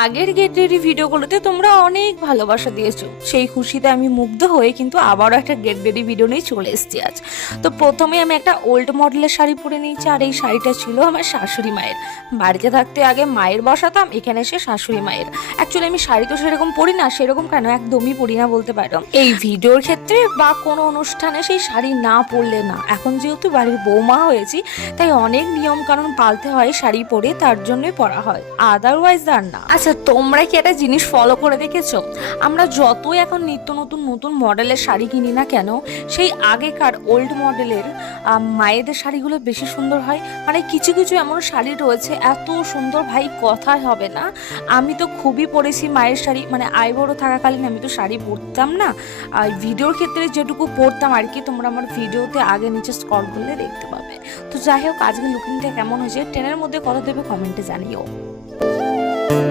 আগের get ready ভিডিওগুলোতে তোমরা অনেক ভালোবাসা দিয়েছো, সেই খুশিতে আমি মুগ্ধ হয়ে কিন্তু আবারও একটা গেট রেডি ভিডিও নিয়ে চলে এসেছি আজ। তো প্রথমে আমি একটা ওল্ড মডেলের শাড়ি পরে নিয়েছি, আর এই শাড়িটা ছিল আমার শাশুড়ি মায়ের। বাড়িতে থাকতে আগে মায়ের বসাতাম, এখানে এসে শাশুড়ি মায়ের। অ্যাকচুয়ালি আমি শাড়ি তো সেরকম পরি না, সেরকম কেন একদমই পরি না বলতে পারো। এই ভিডিওর ক্ষেত্রে বা কোনো অনুষ্ঠানে সেই শাড়ি না পরলে না। এখন যেহেতু বাড়ির বৌমা হয়েছি, তাই অনেক নিয়ম কানুন পালতে হয়, শাড়ি পরে তার জন্যই পরা হয়, আদারওয়াইজ আর না। আচ্ছা, তোমরা কি একটা জিনিস ফলো করে দেখেছো? আমরা যতই এখন নিত্য নতুন নতুন মডেলের শাড়ি কিনি না কেন, সেই আগেকার ওল্ড মডেলের মায়েদের শাড়িগুলো বেশি সুন্দর হয়। মানে কিছু কিছু এমন শাড়ি রয়েছে এত সুন্দর, ভাই কথাই হবে না। আমি তো খুবই পরেছি মায়ের শাড়ি, মানে আইবুড়ো থাকাকালীন আমি তো শাড়ি পরতাম না, আর ভিডিওর ক্ষেত্রে যেটুকু পরতাম আর কি, তোমরা আমার ভিডিওতে আগে নিচে স্ক্রল করলে দেখতে পাবে। তো যাই হোক, আজকে লুকিংটা কেমন হয়েছে, 10-এর মধ্যে কত দেবে কমেন্টে জানিও।